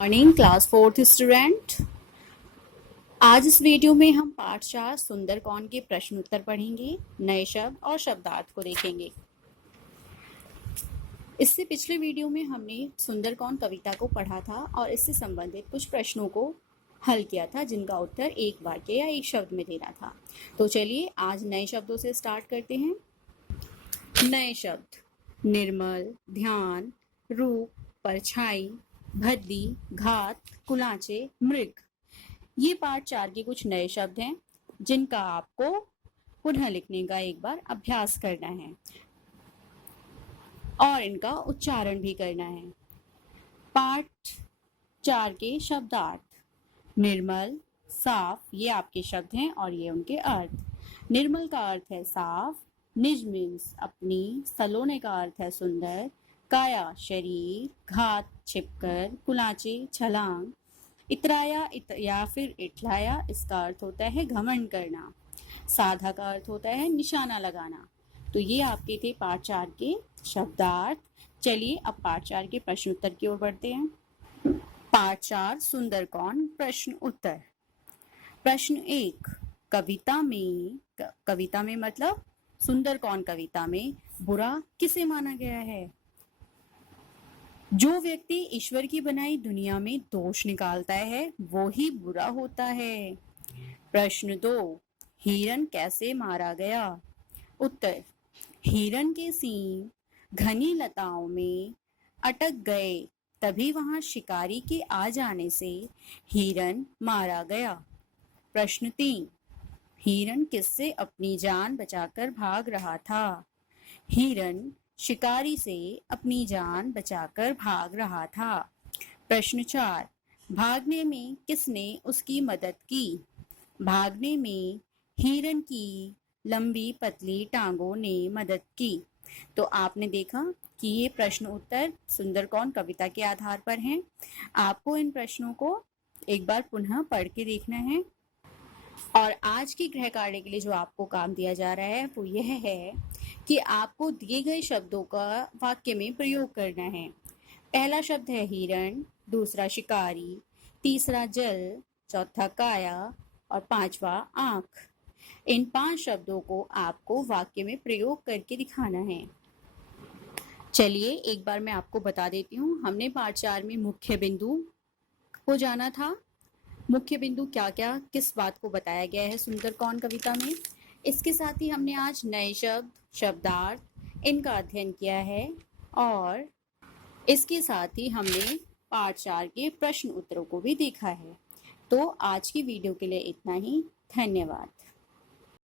Morning class fourth student. आज इस video में हम पाठ 4 सुंदर कौन के प्रश्न उत्तर पढ़ेंगे, नए शब्द और शब्दार्थ को देखेंगे। इससे पिछले वीडियो में हमने सुंदर कौन कविता को पढ़ा था और इससे संबंधित कुछ प्रश्नों को हल किया था, जिनका उत्तर एक वाक्य या एक शब्द में देना था। तो चलिए आज नए शब्दों से स्टार्ट करते हैं। नए शब्द: निर्मल, ध्यान, रूप, परछाई, भद्दी, घात, कुलाचे, मृग। ये पाठ 4 के कुछ नए शब्द हैं जिनका आपको पुनः लिखने का एक बार अभ्यास करना है और इनका उच्चारण भी करना है। पाठ 4 के शब्दार्थ: निर्मल, साफ, ये आपके शब्द हैं और ये उनके अर्थ। निर्मल का अर्थ है साफ, निज मीन्स अपनी, सलोने का अर्थ है सुंदर, काया शरीर, घात छिपकर, कुलाचे छलांग, इतराया या फिर इठलाया, इसका अर्थ होता है घमंड करना, साधा का अर्थ होता है निशाना लगाना। तो ये आपके थे पाठ 4 के शब्दार्थ। चलिए अब पाठ 4 के प्रश्न उत्तर की ओर बढ़ते हैं। पाठ 4 सुंदर कौन प्रश्न उत्तर। प्रश्न 1, कविता में मतलब सुंदर कौन कविता में बुरा किसे माना गया है? जो व्यक्ति ईश्वर की बनाई दुनिया में दोष निकालता है वो ही बुरा होता है। प्रश्न 2, हिरन कैसे मारा गया? उत्तर: हिरन के सींग घनी लताओं में अटक गए, तभी वहां शिकारी के आ जाने से हिरन मारा गया। प्रश्न 3, हिरन किससे अपनी जान बचाकर भाग रहा था? हिरन शिकारी से अपनी जान बचाकर भाग रहा था। प्रश्न 4, भागने में किसने उसकी मदद की? भागने में हिरन की लंबी पतली टांगों ने मदद की। तो आपने देखा कि ये प्रश्न उत्तर सुंदर कौन कविता के आधार पर हैं। आपको इन प्रश्नों को एक बार पुनः पढ़ के देखना है और आज के गृह कार्य के लिए जो आपको काम दिया जा रहा है वो यह है कि आपको दिए गए शब्दों का वाक्य में प्रयोग करना है। पहला शब्द है हिरण, दूसरा शिकारी, तीसरा जल, चौथा काया और पांचवा आंख। इन 5 शब्दों को आपको वाक्य में प्रयोग करके दिखाना है। चलिए एक बार मैं आपको बता देती हूँ। हमने पाठ 4 में मुख्य बिंदु को जाना था। मुख्य बिंदु क्या क्या किस बात को बताया गया है सुंदर कौन कविता में। इसके साथ ही हमने आज नए शब्द, शब्दार्थ, इनका अध्ययन किया है और इसके साथ ही हमने पाठ 4 के प्रश्न उत्तरों को भी देखा है। तो आज की वीडियो के लिए इतना ही। धन्यवाद।